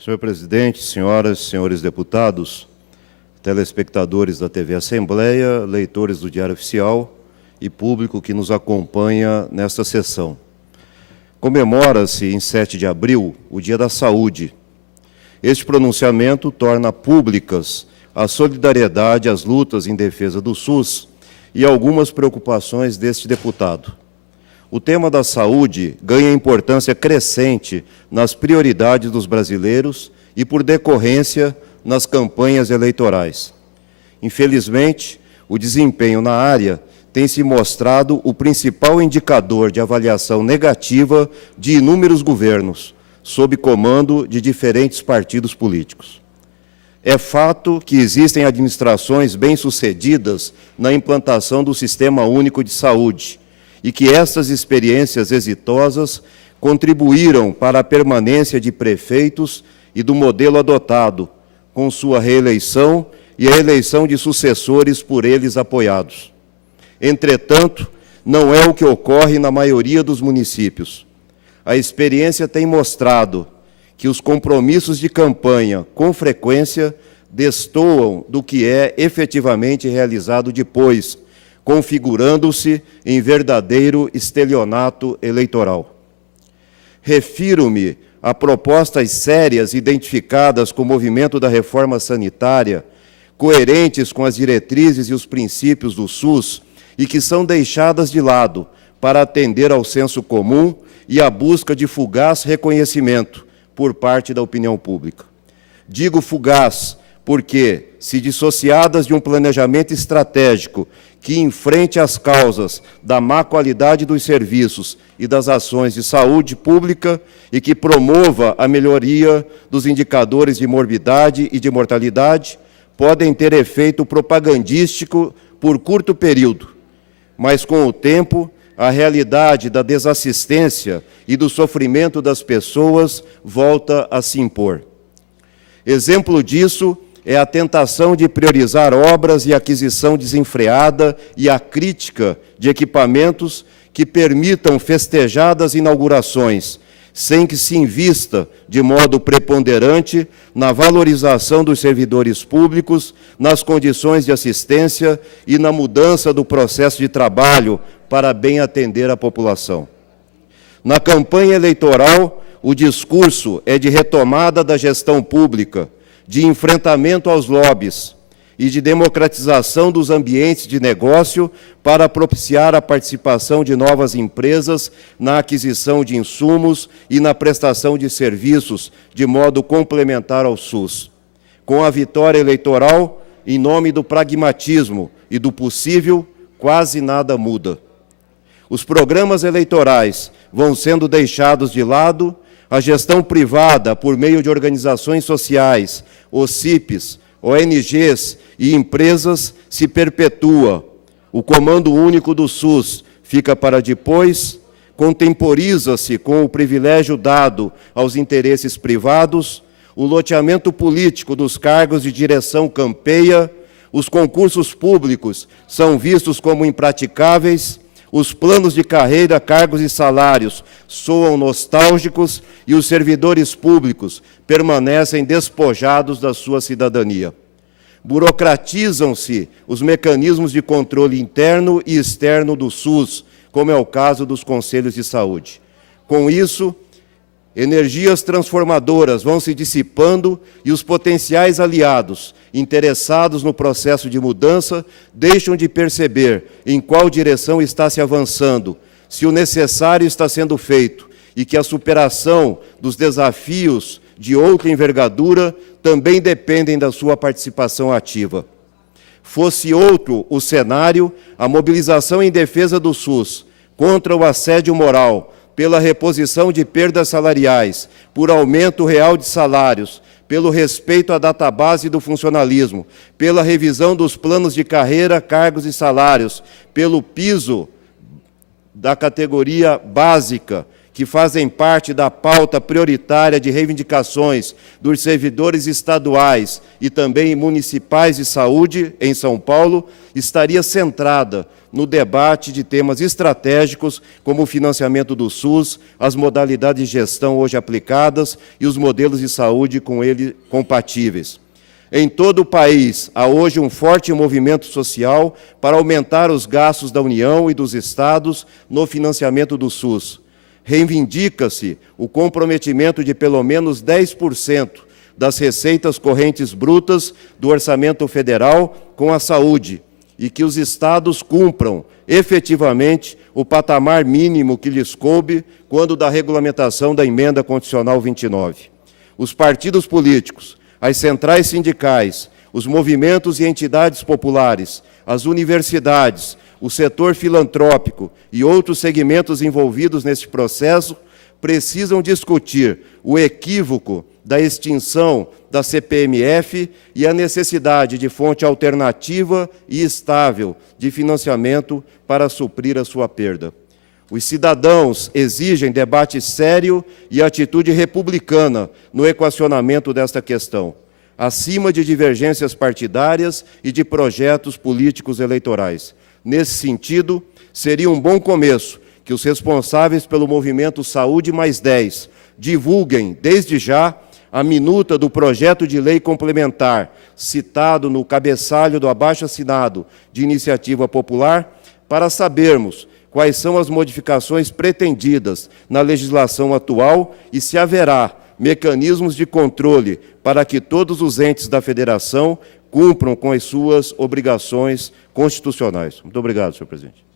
Senhor presidente, senhoras e senhores deputados, telespectadores da TV Assembleia, leitores do Diário Oficial e público que nos acompanha nesta sessão. Comemora-se, em 7 de abril, o Dia da Saúde. Este pronunciamento torna públicas a solidariedade às lutas em defesa do SUS e algumas preocupações deste deputado. O tema da saúde ganha importância crescente nas prioridades dos brasileiros e, por decorrência, nas campanhas eleitorais. Infelizmente, o desempenho na área tem se mostrado o principal indicador de avaliação negativa de inúmeros governos, sob comando de diferentes partidos políticos. É fato que existem administrações bem-sucedidas na implantação do Sistema Único de Saúde e que essas experiências exitosas contribuíram para a permanência de prefeitos e do modelo adotado, com sua reeleição e a eleição de sucessores por eles apoiados. Entretanto, não é o que ocorre na maioria dos municípios. A experiência tem mostrado que os compromissos de campanha, com frequência, destoam do que é efetivamente realizado depois, configurando-se em verdadeiro estelionato eleitoral. Refiro-me a propostas sérias identificadas com o movimento da reforma sanitária, coerentes com as diretrizes e os princípios do SUS e que são deixadas de lado para atender ao senso comum e à busca de fugaz reconhecimento por parte da opinião pública. Digo fugaz porque, se dissociadas de um planejamento estratégico que enfrente as causas da má qualidade dos serviços e das ações de saúde pública e que promova a melhoria dos indicadores de morbidade e de mortalidade, podem ter efeito propagandístico por curto período, mas com o tempo, a realidade da desassistência e do sofrimento das pessoas volta a se impor. Exemplo disso é a tentação de priorizar obras e aquisição desenfreada e a crítica de equipamentos que permitam festejadas inaugurações, sem que se invista de modo preponderante na valorização dos servidores públicos, nas condições de assistência e na mudança do processo de trabalho para bem atender a população. Na campanha eleitoral, o discurso é de retomada da gestão pública, de enfrentamento aos lobbies e de democratização dos ambientes de negócio para propiciar a participação de novas empresas na aquisição de insumos e na prestação de serviços de modo complementar ao SUS. Com a vitória eleitoral, em nome do pragmatismo e do possível, quase nada muda. Os programas eleitorais vão sendo deixados de lado, a gestão privada, por meio de organizações sociais, OCIPs, ONGs e empresas, se perpetua. O comando único do SUS fica para depois, contemporiza-se com o privilégio dado aos interesses privados, o loteamento político dos cargos de direção campeia, os concursos públicos são vistos como impraticáveis, os planos de carreira, cargos e salários soam nostálgicos e os servidores públicos permanecem despojados da sua cidadania. Burocratizam-se os mecanismos de controle interno e externo do SUS, como é o caso dos conselhos de saúde. Com isso, energias transformadoras vão se dissipando e os potenciais aliados interessados no processo de mudança deixam de perceber em qual direção está se avançando, se o necessário está sendo feito e que a superação dos desafios de outra envergadura também dependem da sua participação ativa. Fosse outro o cenário, a mobilização em defesa do SUS contra o assédio moral, pela reposição de perdas salariais, por aumento real de salários, pelo respeito à database do funcionalismo, pela revisão dos planos de carreira, cargos e salários, pelo piso da categoria básica, que fazem parte da pauta prioritária de reivindicações dos servidores estaduais e também municipais de saúde em São Paulo, estaria centrada no debate de temas estratégicos como o financiamento do SUS, as modalidades de gestão hoje aplicadas e os modelos de saúde com ele compatíveis. Em todo o país, há hoje um forte movimento social para aumentar os gastos da União e dos Estados no financiamento do SUS. Reivindica-se o comprometimento de pelo menos 10% das receitas correntes brutas do orçamento federal com a saúde e que os estados cumpram efetivamente o patamar mínimo que lhes coube quando da regulamentação da Emenda Constitucional 29. Os partidos políticos, as centrais sindicais, os movimentos e entidades populares, as universidades, o setor filantrópico e outros segmentos envolvidos neste processo precisam discutir o equívoco da extinção da CPMF e a necessidade de fonte alternativa e estável de financiamento para suprir a sua perda. Os cidadãos exigem debate sério e atitude republicana no equacionamento desta questão, acima de divergências partidárias e de projetos políticos eleitorais. Nesse sentido, seria um bom começo que os responsáveis pelo movimento Saúde Mais 10 divulguem, desde já, a minuta do projeto de lei complementar, citado no cabeçalho do abaixo-assinado de Iniciativa Popular, para sabermos quais são as modificações pretendidas na legislação atual e se haverá mecanismos de controle para que todos os entes da Federação cumpram com as suas obrigações constitucionais. Muito obrigado, senhor presidente.